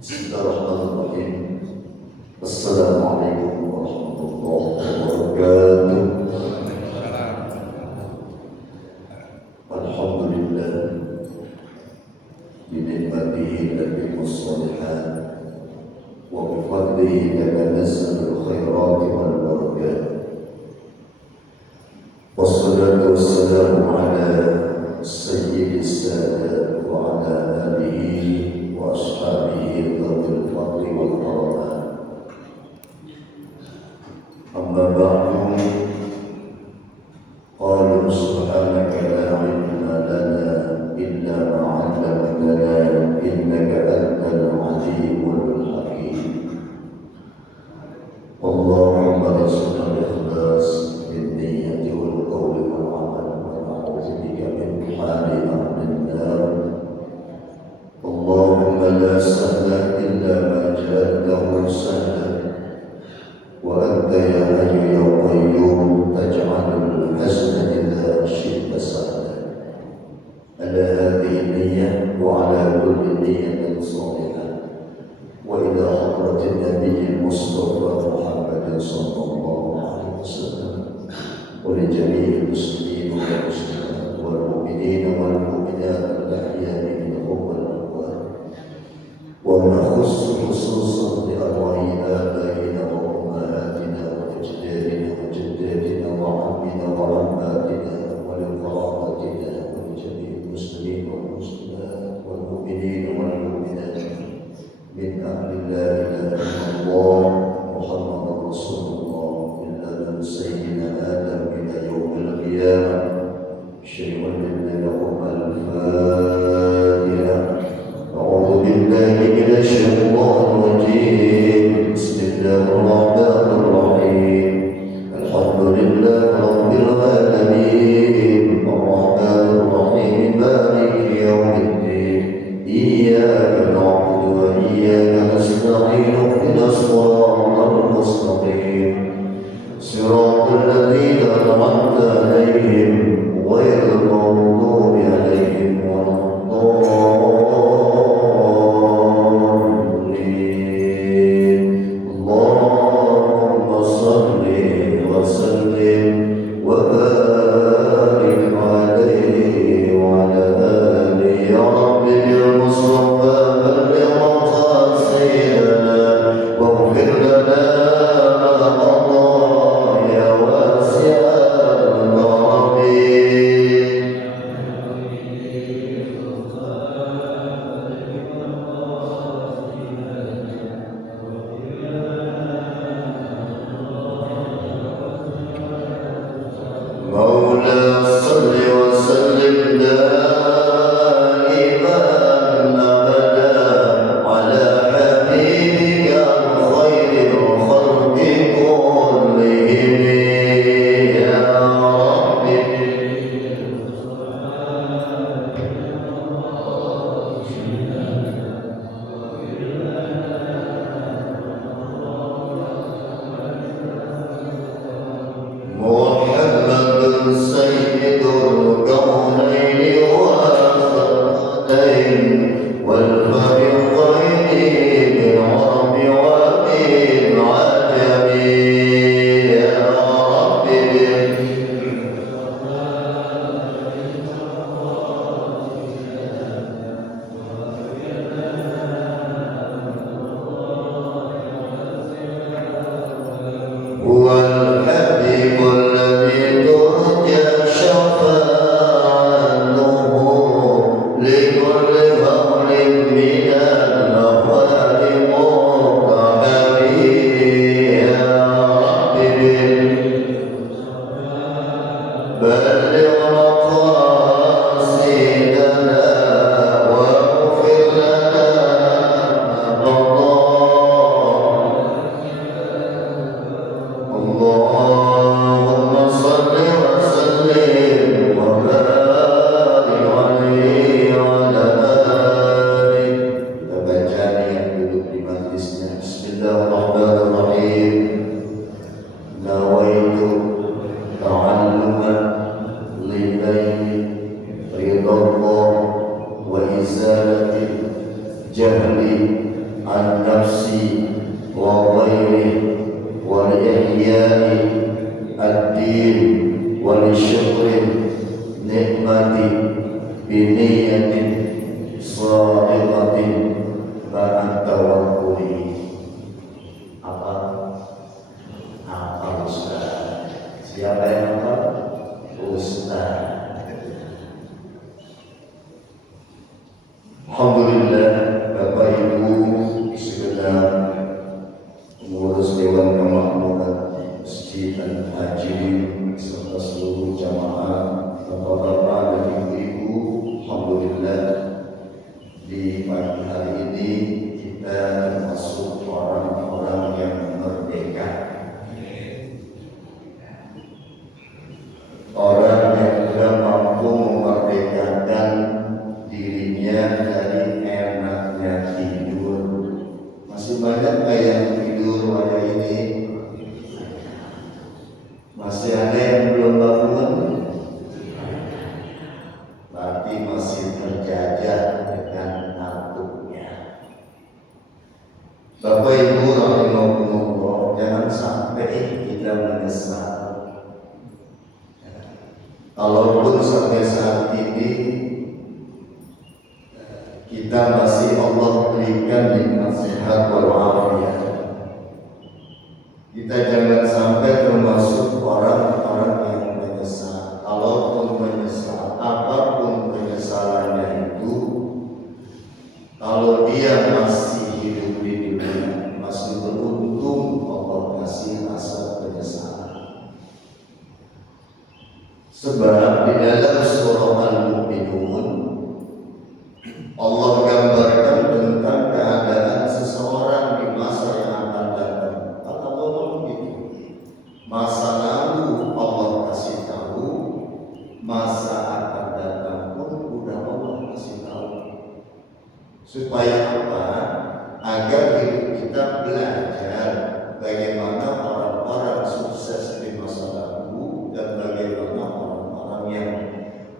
Bismillahirrahmanirrahim. Assalamualaikum warahmatullahi wabarakatuh. Alhamdulillah binikmatihi tatimmus shalihat wa bifadlihi tatanazzalu khairat wal barakat. Wassalatu wassalamu ala sayyidis sadat wa ala alihi wa ashabihi dzil fadli wal karamat. Amma ba'du, qalu subhanaka la ilma lana illa ma 'allamtana innaka antal alimul hakim. Allahumma arzuqna al-ikhlas bin niyyati wal qawli wal 'amal wa na'udzu bika min hali ahli an-nar. Allahumma la sahla illa ma ja'altahu sahlan wa anta ya hayyu ya qayyum taj'alul hazna idza syi'ta sahlan. Ala hadhihi niyyah wa ala kulli niyyatin salihah wa ila hadratin nabiyil mustafa Muhammadin sallallahu alaihi wasallam wa li jami'il muslimin wal muslimat wal mu'minin wal mu'minat al-ahya'i minhum wal amwat wa nakhussu khususan li arwahi abaina wa ummahatina wa ajdadina wa jaddatina wa ammina wa ammatina wa li qarabatina wa li jami'il muslimin wal muslimat wal mu'minin wal mu'minat min ahli la ilaha illallah Muhammadur Rasulullah illa min sayyidina Adam ila yaumil qiyamah. Syai'un lahum al-Fatiha. A'udzu billahi minasy syaithanir rajim. Bismillahirrahmanirrahim. Alhamdulillahi rabbil alamin. Ar-Rahmanir Rahim. Maliki yaumiddin. Iyyaka na'budu wa iyyaka nasta'in. Ihdinas siratal mustaqim. Siratal ladzina an'amta 'alaihim ghairil maghdubi 'alaihim waladdallin. Allahumma shalli wa sallim wa barik 'alaihi wa 'ala alihi ya rabbi bil mustafa balligh maqasidana waghfir lana Allah ya wasi'al rahim. مولا صل وسلم دائما ابدا على حبيبك خير الخلق كلهم يا ربي. محمد سيد الكونين والثقلين والفريقين بالعرب وبالعجم يا ربي. هو الحبيب الذي ترجى شفاعته لكل هول من الأهوال مقتحم يا ربي. بلغ مقاصدنا واغفر لنا ما مضى. اللهم صل وسلم وبارك عليه وعلى آله. Kita baca yang duduk di majlisnya. Bismillahirrahmanirrahim. Nawaitu ta'alluman lillahi ridallah wa izalati jahli النفس وغيره ولإحياء الدين ولشكر النعمة بنية صادقة مع التوكل. Apa Ustaz? Siapa yang apa? Ustaz. Alhamdulillah, Bapak Ibu segenap pengurus Dewan Kemakmuran Masjid Al-Muhajirin serta seluruh jamaah, bapak-bapak dan ibu-ibu, alhamdulillah di pagi hari ini kita termasuk orang-orang yang merdeka, orang yang sudah mampu memerdekakan dirinya dari enaknya tidur. Masih banyak yang tidur pada ini? Masih ada yang belum bangun? Berarti masih terjajah dengan ngantuknya. Bapak Ibu rahimahumullah, jangan sampai kita menyesal. Kalaupun sampai saat ini kita masih Allah berikan nikmat sehat walafiat, kita jangan sampai termasuk orang-orang yang menyesal. Kalaupun menyesal, apapun penyesalannya itu, kalau dia masih hidup di dunia, masih beruntung Allah kasih rasa penyesalan. Sebab di dalam surah Al-Mu'minun Allah gambarkan tentang keadaan seseorang di masa yang akan datang. Kata Allah begitu. Masa lalu Allah kasih tahu, masa akan datang pun sudah Allah kasih tahu. Supaya apa? Agar hidup kita belajar bagaimana orang-orang sukses di masa lalu dan bagaimana orang-orang yang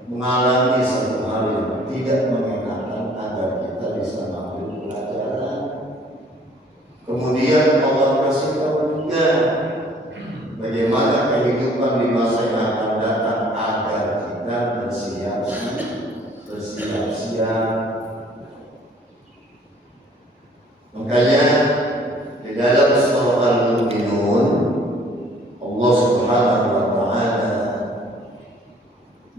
mengalami satu hal yang tidak mengenakan, agar kita bisa mengambil pelajaran. Kemudian Allah kasih tahu juga bagaimana kehidupan di masa yang akan datang, agar kita bersiap-siap. Makanya di dalam surah Al-Mu'minun Allah Subhanahu wa Ta'ala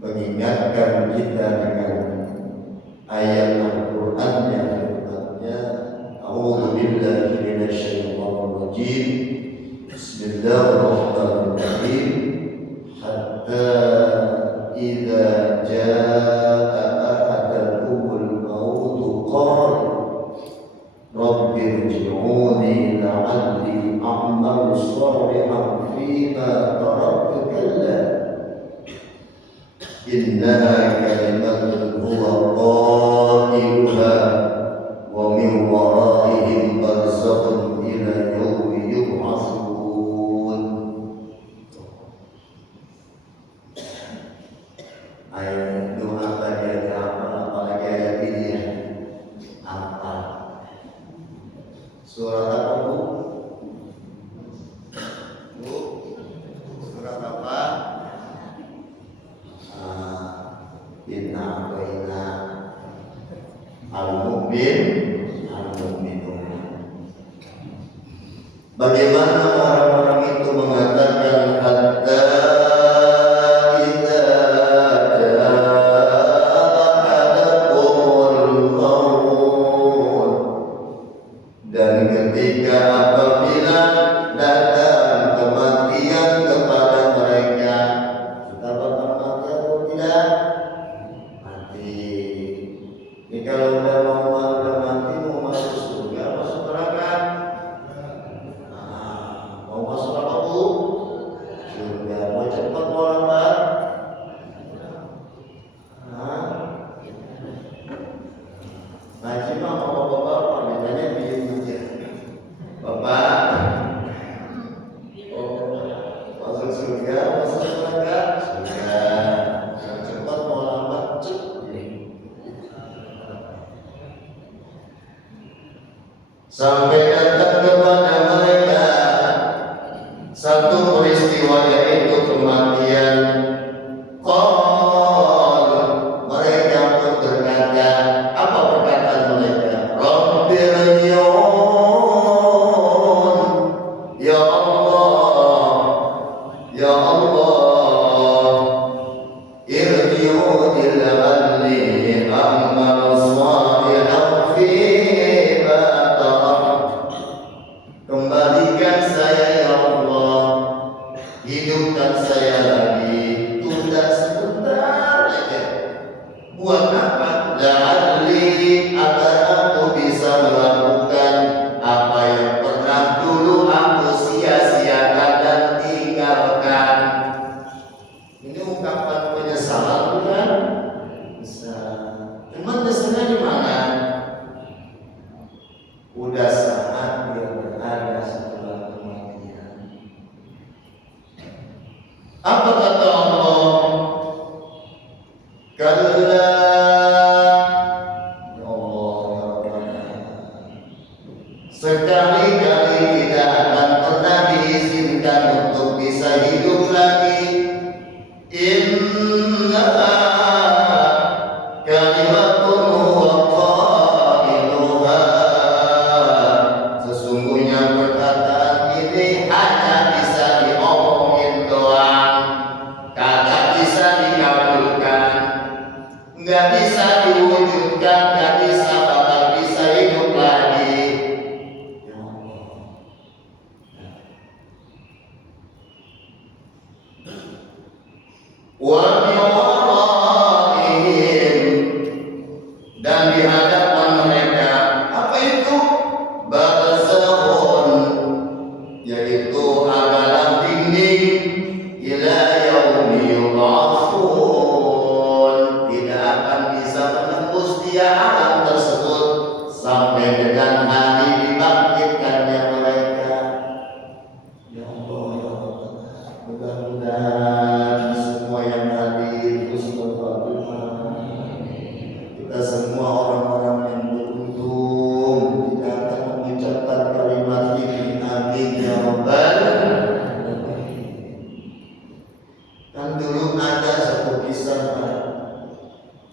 mengingatkan kita dengan ayat Al-Quran yang firman-Nya, A'udzu billahi minasyaitonir rajim. Bismillahirrahmanirrahim. Hatta idza jaa ahadakumul maut qala rabbi irji'uni la'alli a'malu shalihan fima taraktu kalla innaha kalimatun huwa qailuha wa min waraihim barzakhun ila yaumi yub'atsun. Ayat doa tadi apalagi ayat ini ya? Apa? Surat apa Bu? Surat apa? Inna a'tayna al-mu'minun. Bagaimana orang-orang itu mengatakan hatta idza jaa ahadakumul maut, dan ketika apabila datang kematian kepada mereka, kita bakal mati atau tidak? Mati. Ini kalau udah mati, mau masuk surga, masuk neraka. Mau masuk apa Bu? Surga. Mau cepat mau lambat? Ngaji mah mau bapak-bapak, ditanya diem aja. Bapak sampai datang kepada mereka satu peristiwa, yaitu kematian. Mereka pun berkata, apa perkataan mereka? Rabbirji'un, ya Allah, ya Allah, irji'un la'alli a'mal shalihan fima tarak. Kembalikan saya ya Allah, hidupkan saya lagi, tunda sebentar aja. Buat apa? La'alli, agar aku bisa melakukan apa yang pernah dulu aku sia-siakan dan tinggalkan. Ini ungkapan penyesalan bukan? Cuman nyesalnya di mana? Udah saat dia berada setelah kematian. Apa kata Allah? Kalla, ya Allah, sekali-kali tidak akan pernah diizinkan untuk bisa hidup lagi. Inna kalimatun huwa qailuha, sesungguhnya perkataan ini hanya bisa diomongin doang, kagak bisa dikabulkan, nggak bisa diwujudkan, nggak bisa bakal bisa hidup lagi. Ya Allah. Wa min waraihim, dan di hadapan mereka, apa itu? Barzakhun, yaitu adalah dinding, ila yaumi yub'atsun, tidak akan bisa menembus dia alam tersebut sampai dengan hari dibangkitkannya mereka. Ya Allah, ya Allah, mudah-mudahan semua yang hadir husnul khatimah, kita semua orang-orang yang beruntung tidak akan mengucapkan kalimat ini. Amin ya rabbal alamin. Kan dulu ada satu kisah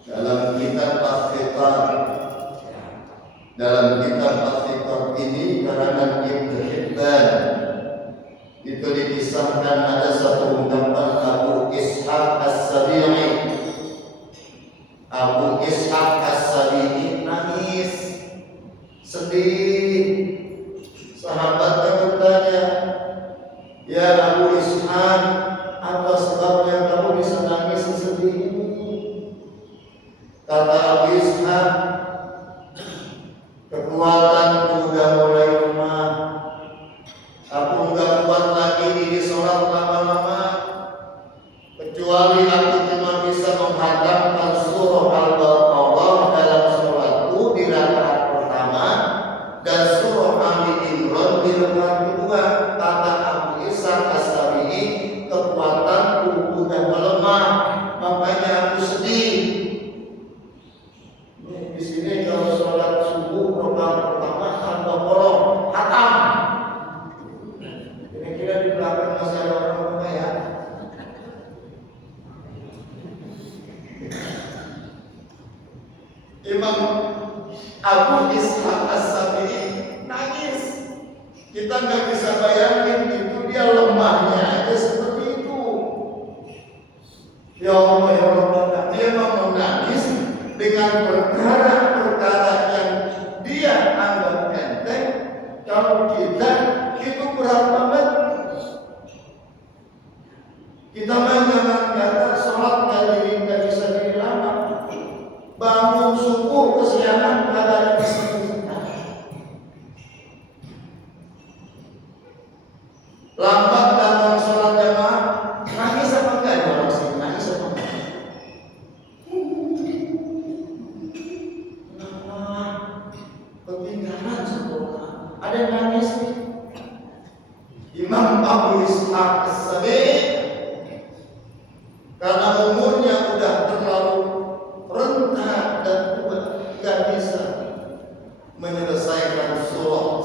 dalam kitab Al-Fiqh. Dalam kitab Al-Fiqh ini karangan Ibnu Hibban, itu dikisahkan ada satu ungkapan Abu Ishaq As-Sabi'i. Abu Ishaq As-Sabi'i nangis, sedih. Sahabatnya bertanya, ya Abu Ishaq, apa sebabnya kamu bisa nangis sedih ini? Kata Abu Ishaq, kekuatanku udah mulai lemah. Aku enggak kuat lagi di sholat lama-lama, kecuali aku cuma bisa menghadamkan surah Al-Baqarah dalam sholatku di rakaat pertama dan surah Ali Imran di rakaat kedua. Kata Abu Ishaq As-Sabi'i, kekuatanku udah melemah, makanya aku sedih. Di sini kalau sholat subuh rakaat pertama Al-Baqarah hatam. Kira-kira di belakang masih ada orang kaya. Imam Abu Ishaq As-Sabi'i nangis. Kita nggak bisa bayangin itu dia lemahnya aja seperti itu. Ya Allah, ya Allah, dia mau menangis dengan perkara-perkara yang dia anggap enteng. Kalau kita itu berat banget. Kita jangan kata sholat kali nggak bisa dilakukan. Bangun subuh kesiangan nggak ada bisa. Lambat datang sholat jamaah, nangis apa enggak? Orang sih nangis apa enggak? Ketinggalan satu orang. Ada yang nangis nih. Imam Abu Ishaq As-Sabi'i karena umurnya udah terlalu renta dan tua, gak bisa menyelesaikan surah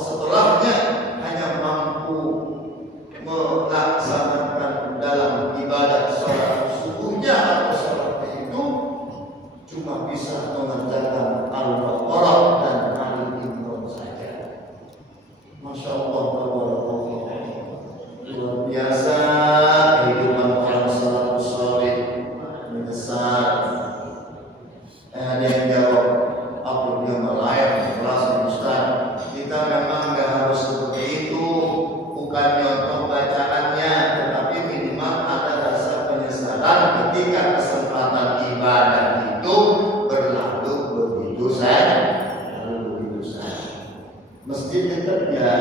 Masjid dekat ya,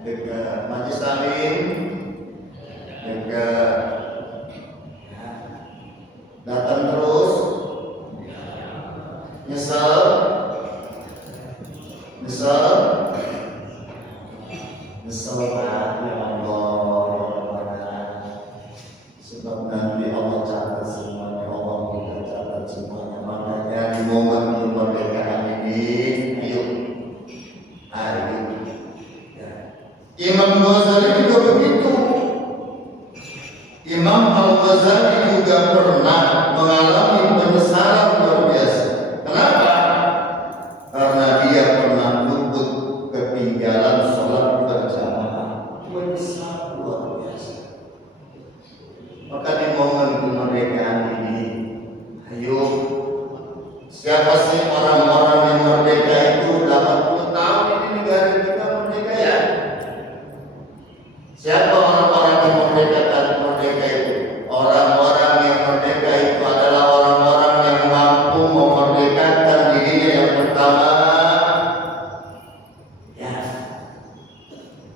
dekat Majelis Taklim, dekat datang terus, nyesel, Pak, ya Allah, sebab nanti Allah catat semuanya, Allah kita catat semuanya. Makanya di momen kemerdekaan ini, ayo. Imam Ghazali juga begitu. Imam Al-Ghazali juga pernah mengalami penyesalan luar biasa. Kenapa? Karena dia pernah luput ketinggalan sholat berjamaah. Menyesal luar biasa. Maka di momen kemerdekaan ini, ayo, siapa sih orang-orang yang merdeka itu 80 tahun ini negara kita merdeka ya? Siapa orang-orang yang merdeka itu? Orang-orang yang merdeka itu adalah orang-orang yang mampu memerdekakan dirinya yang pertama, ya,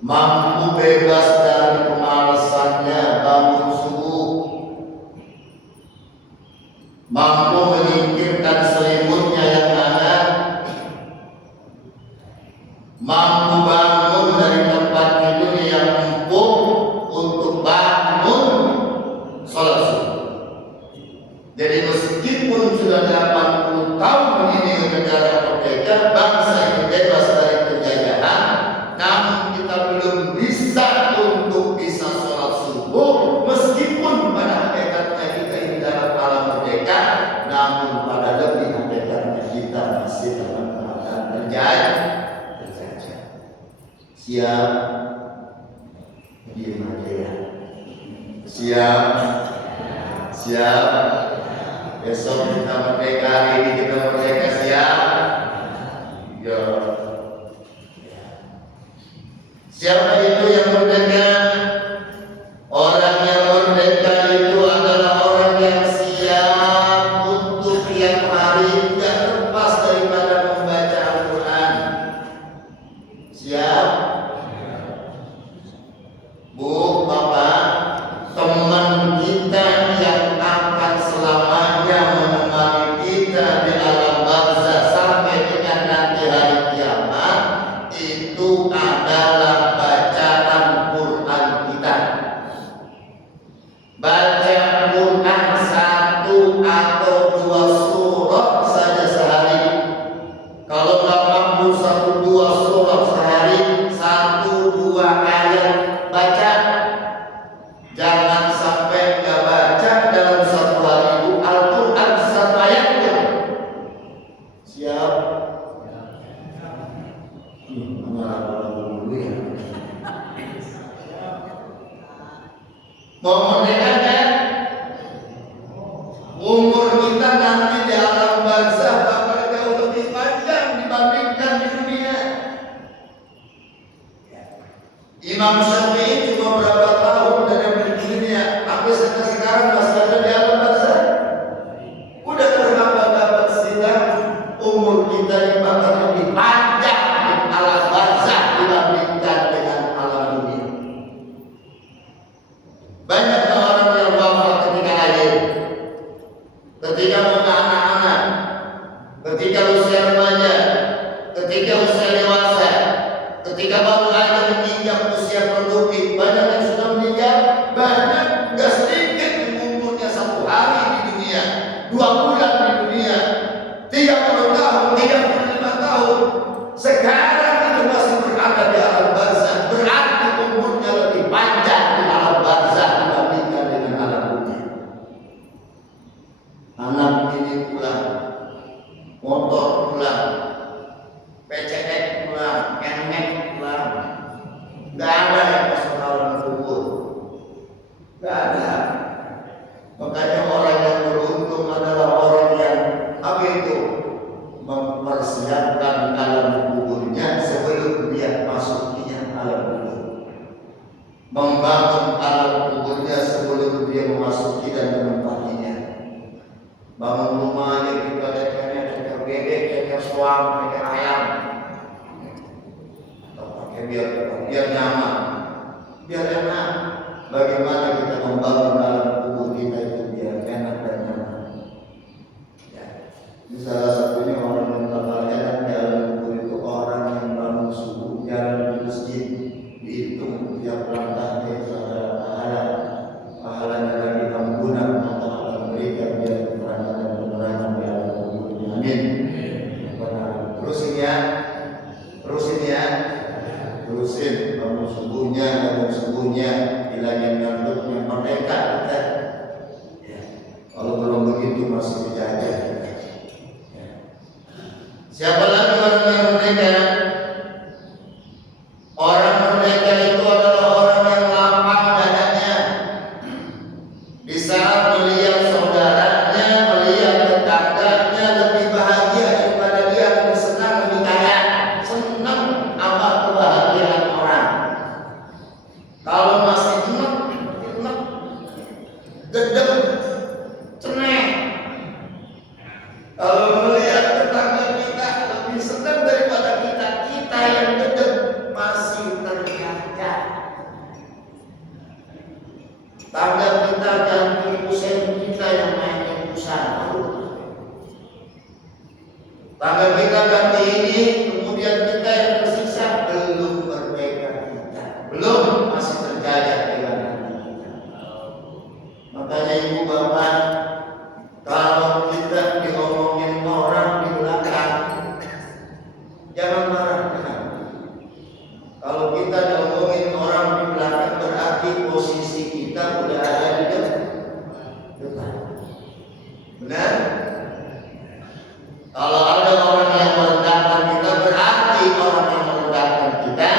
mampu bebas dari kemalasannya bangun subuh, mampu menyingkirkan selimutnya yang hangat, mampu bangun dari tempat tidurnya yang empuk untuk bangun sholat subuh. Jadi meskipun sudah 80 tahun ini negara merdeka, bangsa ini bebas dari penjajahan, namun kita belum bisa untuk bisa sholat subuh. Meskipun pada hakikatnya kita ini dalam alam merdeka, namun pada lebih hakikatnya kita masih dalam keadaan terjajah. Siap, diam aja ya. Siap. Besok kita merdeka, hari ini kita merdeka, siap. Ya. Siapa itu yang merdeka? Orang yang merdeka itu adalah orang yang siap untuk tiap hari tidak lepas daripada membaca Al-Quran. Siap? Bu, Bapak, teman kita yang akan selamanya menemani kita di alam barzah sampai dengan nanti hari kiamat itu adalah bacaan Quran kita. Baca Quran 1 atau 2 surat saja sehari. Kalau nggak mampu 1-2 surat sehari, 1-2 ayat baca. Jangan sampai nggak baca dalam satu hari itu Al-Quran 1 ayat pun. Siap? Dulu ya. Mau merdeka kan? Umur kita nanti di alam barzah bakal jauh lebih panjang dibandingkan di dunia. Imam Syafi'i cuma berapa tahun dari dunia, tapi sekarang masih ada di alam barzah. Udah terlambat dapat sidang, umur kita ini bakal lebih panjang di alam barzah dibandingkan dengan alam dunia. Banyak orang yang wafat ketika lahir, ketika muda anak-anak, ketika usia remaja, ketika usia dewasa, ketika baru aja menginjak usia produktif. Banyak yang sudah meninggal, banyak, gak sedikit umurnya 1 hari di dunia, 2 bulan di dunia, 30 tahun, 35 tahun. Sekarang itu masih berada di alam barzah, berarti umurnya lebih panjang di alam barzah dibandingkan dengan alam dunia. Anak ini pulang, motor pulang, PCX pulang, kenek pulang, biar nyaman, biar enak. Bagaimana kita membangun dalam tubuh kita itu biar enak dan nyaman. Ya. Ini salah satunya orang yang bakal enak dalam tubuh itu orang yang bangun subuh jalan di masjid, dihitung tiap langkahnya itu ada pahalanya lagi ampunan Allah akan berikan dia keterangan dan penerangan di alam kubur. Amin. Terusin bangun subuhnya dan subuhnya hilangin ngantuknya, merdeka kita. Ya. Kalau belum begitu masih dijajah. Ya. Siapa lagi orang yang merdeka? Orang merdeka itu adalah orang yang lapang dadanya di saat melihat saudaranya, melihat tetangganya lebih bahagia daripada dia, lebih senang, lebih kaya. Senang apa kebahagiaan orang. Kalau masih enak, dedem, ceneh. Kalau melihat tetangga kita lebih senang daripada kita yang dedem masih terjaga. Tangga kita ganti kusen kita yang mainin kusen. Tangga kita ganti ini, kemudian kita yang tersisa belum merdeka kita, belum masih terjajah dengan kita. Makanya ibu bapak, kalau kita diomongin orang di belakang, jangan marah. Kalau kita diomongin orang di belakang berarti posisi kita udah ada di depan. Benar? Kalau ada orang yang merendahkan kita berarti orang yang merendahkan kita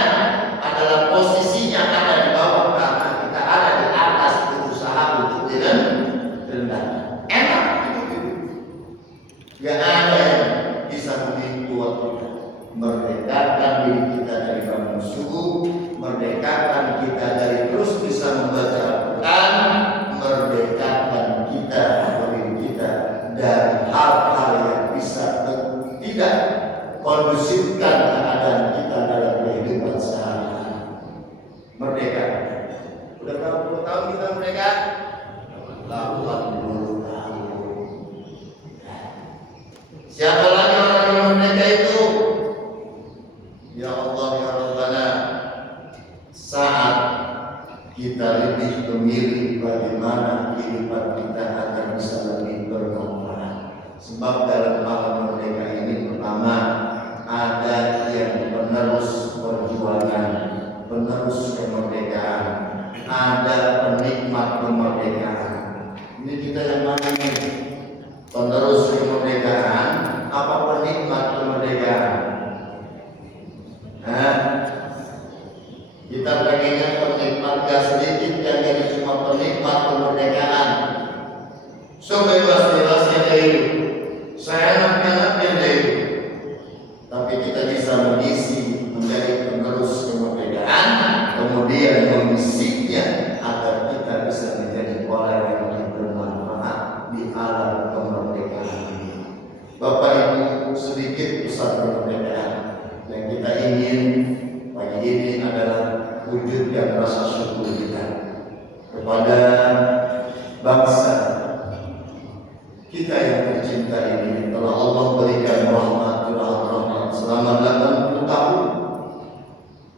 adalah posisinya ada di bawah karena kita ada di atas berusaha untuk rendah. Enak itu. Gak ada yang bisa begitu waktu merdekakan diri kita dari bangun subuh, merdekakan kita dari terus bisa membaca Al-Quran, merdekakan kita dari hal-hal yang bisa tidak kondusifkan keadaan kita dalam kehidupan sehari-hari. Merdeka. Udah berapa puluh tahun kita merdeka? 80 tahun. Siapa lagi orang yang merdeka itu? Ya Allah ya Rabbana, saat kita lebih memilih bagaimana kehidupan kita akan bisa lebih bermanfaat. Sebab dalam malam merdeka ini pertama ada yang penerus perjuangan, penerus kemerdekaan, ada penikmat kemerdekaan. Ini kita yang mana ini? Penerus kemerdekaan apa penikmat kemerdekaan? Kita pengennya penikmat gak sedikit yang jadi cuma penikmat kemerdekaan. Sebebas-bebasnya dia hidup, seenak-enaknya dia hidup. Tapi kita bisa mengisi menjadi penerus kemerdekaan, kemudian mengisinya agar kita bisa menjadi orang yang lebih bermanfaat di alam kemerdekaan ini. Bapak Ibu, sedikit pesan kemerdekaan yang kita ingin pagi ini adalah wujudkan rasa syukur kita kepada bangsa kita yang tercinta ini. Telah Allah berikan rahmat selama 80 tahun.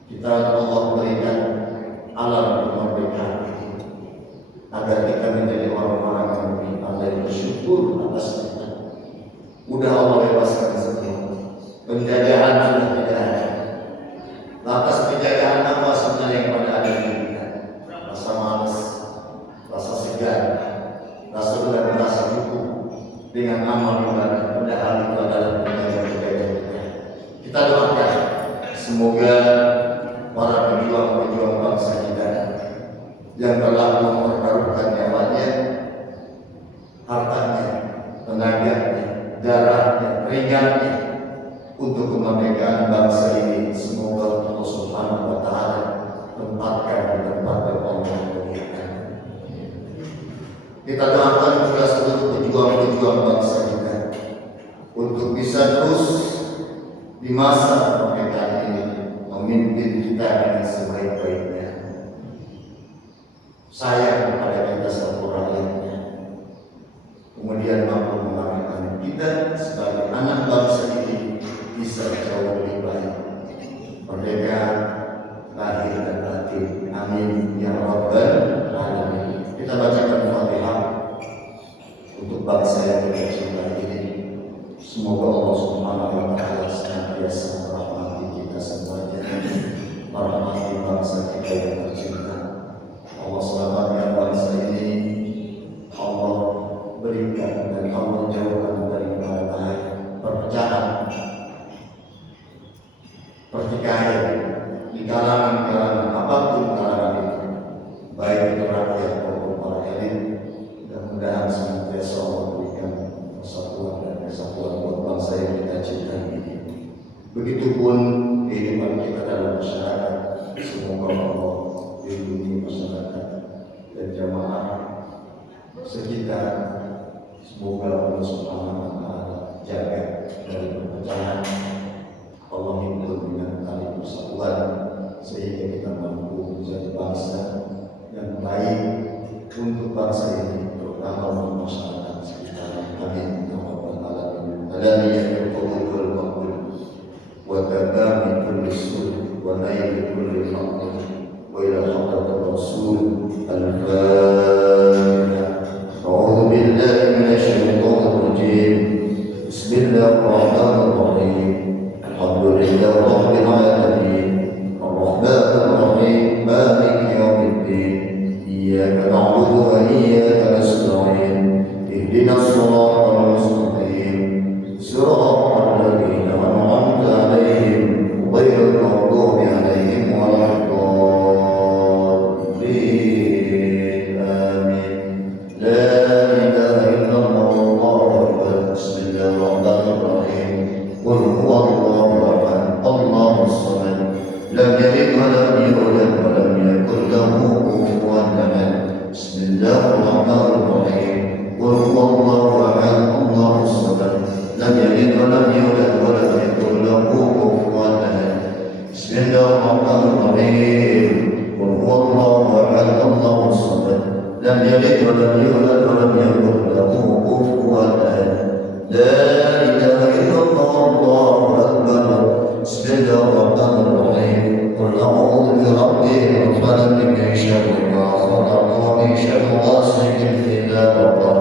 Kita Allah berikan alam kemerdekaan ini agar kita menjadi orang-orang yang lebih pandai bersyukur atas kita. Udah Allah bebaskan semua. Penjajahan sudah tidak ada. Lantas penjajahan apa sebenarnya yang pada ada di kita? Rasa malas, rasa segan, rasa berat, rasa cukup dengan amal ibadah. Padahal itu adalah penjajahan kita. Kita doakan semoga para pejuang-pejuang bangsa kita yang telah mempertaruhkan nyawanya, hartanya, tenaganya, darahnya, keringatnya untuk kemerdekaan bangsa ini, semoga Allah Subhanahu wa Ta'ala tempatkan di tempat yang Allah berikan. Kita doakan juga seluruh pejuang-pejuang bangsa kita untuk bisa terus di masa kemerdekaan ini memimpin kita pertikaian di kalangan apapun kalangan itu, baik itu rakyat maupun para elit. Mudah-mudahan senantiasa Allah berikan persatuan dan kesatuan buat bangsa yang kita cintai ini. Begitupun kehidupan kita dalam masyarakat. Semoga Allah lindungi masyarakat dan jamaah sekitar. Semoga Allah Subhanahu wa Ta'ala jaga dari perpecahan. Allah himpun dengan tali persatuan sehingga kita mampu menjadi bangsa yang baik untuk bangsa ini, terutama untuk masyarakat sekitar. Amin. Alami yang berkabul makbul wa tabami kulli sul wa naili kulli maqbul wa ila hadratir rasul al-Fatiha. A'udzu billahi minasyaitonir rajim. Bismillahirrahmanirrahim. Alhamdulillahi rabbil alamin. Ar-Rahmanir Rahim. Maliki yaumiddin. Iyyaka na'budu wa iyyaka nasta'in. Ihdinas siratal mustaqim. Siratal ladzina an'amta 'alaihim ghairil maghdubi 'alaihim waladdallin. Amin. La ilaha illallah Allahu akbar. Bismillahirrahmanirrahim. Qul huwallahu ahad. Allahus samad. Lam yalid wa lam yulad wa lam yakul lahu kufuwan ahad. Bismillahirrahmanirrahim. Qul huwallahu ahad. Allahus samad. Lam yalid wa lam yulad wa lam yakul lahu kufuwan ahad. Bismillahirrahmanirrahim. Qul huwallahu ahad. Allahus samad. Lam yalid wa lam yulad wa lam yakul lahu kufuwan ahad. La ilaha illallah Allahu akbar. Bismillahirrahmanirrahim. Qul a'udzu birabbil falaq min syarri ma khalaq wa min syarri ghasiqin idza waqab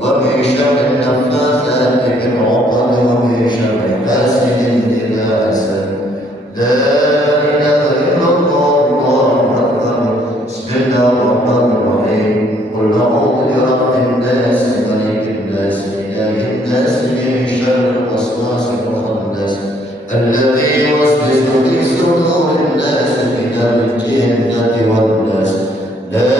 wa min syarri naffathati fil 'uqad wa min syarri hasidin idza hasad. La ilaha illallah Allahu akbar. Bismillahirrahmanirrahim. Qul a'udzu birabbin nas malikin nas ilahin nas min syarril waswasil khannas الذي يوسوس في صدور الناس من الجنة والناس. لا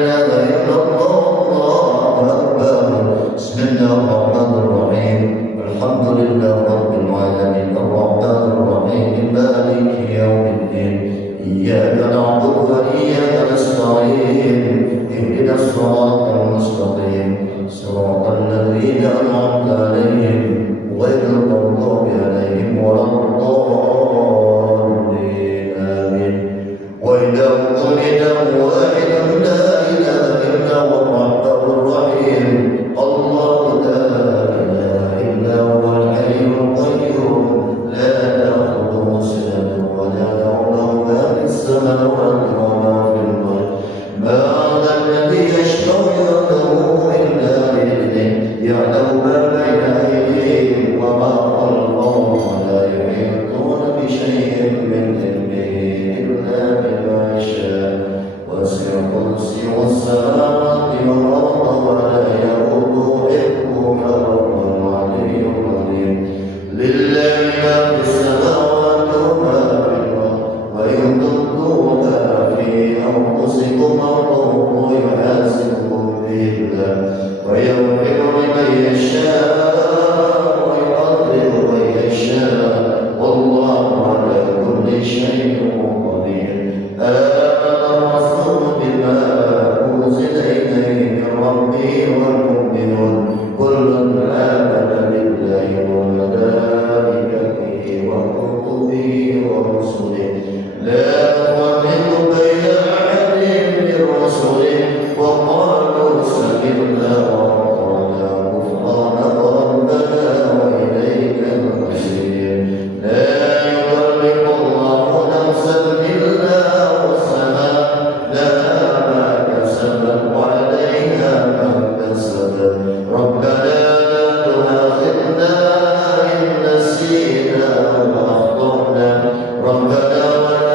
إله إلا الله الله أكبر. بسم الله الرحمن الرحيم. الحمد لله رب العالمين الرحمن الرحيم مالك يوم الدين. إياك نعبد وإياك نستعين. اهدنا الصراط المستقيم صراط الذين أنعمت عليهم غير المغضوب عليهم ولا الضالين. آمين. وإلهكم إله واحد لا إله إلا هو الرحمن الرحيم. الله لا إله إلا هو الحي القيوم لا تأخذه سنة ولا نوم ما في السماوات وما في الأرض. ما ذا الذي يشفع عنده إلا بإذنه. يعلم ما بين أيديهم وما خلفهم ولا يحيطون بشيء من علمه إلا بما شاء. وسع كرسيه السماوات والأرض ولا يئوده حفظهما وهو العلي العظيم. لله ما في السماوات وما في الأرض. وإن تبدوها في أنفسكم أو تخفوه يحاسبكم به الله ويغفر لمن يشاء ويعذب من يشاء والله على كل شيء قدير. آمن الرسول بما أنزل إليه من ربه والمؤمنون كل آمن بالله وملائكته وكتبه ورسله لا نفرق بين أحد من رسله وقالوا سمعنا وأطعنا غفرانك ربنا وإليك المصير. لا يكلف الله نفسا إلا وسعها لها ما كسبت وعليها ما اكتسبت. ربنا لا تؤاخذنا إن نسينا وأخطأنا. ربنا ولا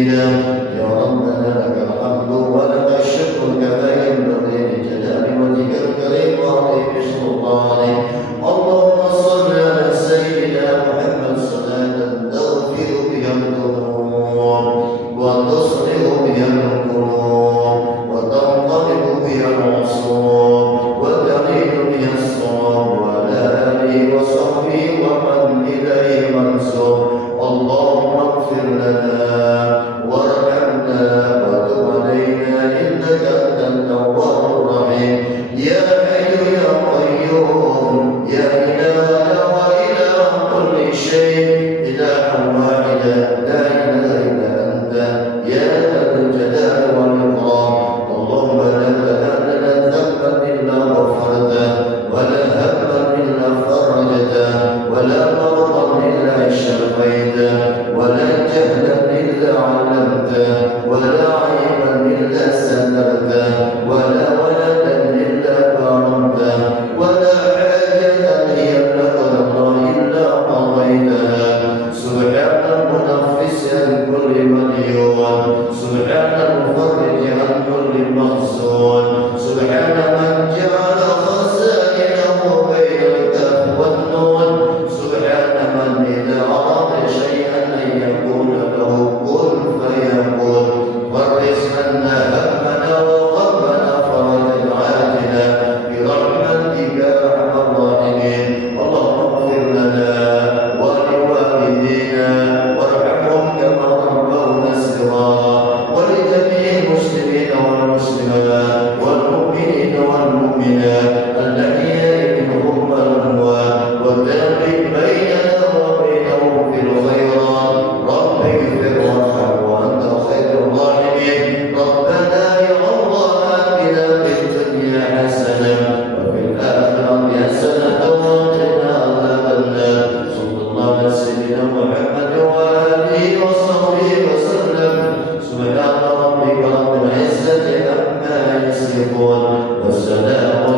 مزيدا يا ربنا لك الحمد ولك الشكر كما ينبغي لجلال وجهك الكريم وعظيم سلطانك. اللهم صل على سيدنا محمد صلاة تغفر بها الذنوب وتصلح بها القلوب وتنقلب بها العصور وتعيد بها الصوم وعلى آله وصحبه ومن إليه منسوب. اللهم اغفر لنا وارحمنا وتب علينا إنك أنت التواب الرحيم. يا حي يا قيوم يا إلهنا وإله كل شيء إله واحد لا إله إلا أنت يا ذا الجلال والإكرام. اللهم لا تدع لنا ذنبا إلا غفرته ولا هما إلا فرجته ولا مرضا إلا شفيته ولا جهلا إلا علمته ولا عيبا إلا سترته ولا ولدا إلا كرمته ولا حاجة هي لك رضا إلا قضيتها. سبحان المنفس عن كل مليون سبحان المفرج عن كل محزون سبحان من جعل خزائنه بين الكف والنون سبحان من إذا أراد شيئا أن يقول له كن فيكون. فرج عنا همنا وغمنا فرجا عاجلا برحمتك يا أرحم الراحمين. اللهم اغفر لنا ولوالدينا وارحمهم كما ربونا صغارا ولجميع المسلمين والمسلمات والمؤمنين والمؤمنات الأحياء منهم والأموات وتابع بيننا وبينهم في الخيرات. رب اغفر وارحم وأنت خير الراحمين. ربنا يا الله آتنا في الدنيا حسنة وفي الآخرة حسنة وقنا عذاب النار. صلى الله على سيدنا محمد وآله وصحبه وسلم. سبحان ربك رب العزة عما يصفون والسلام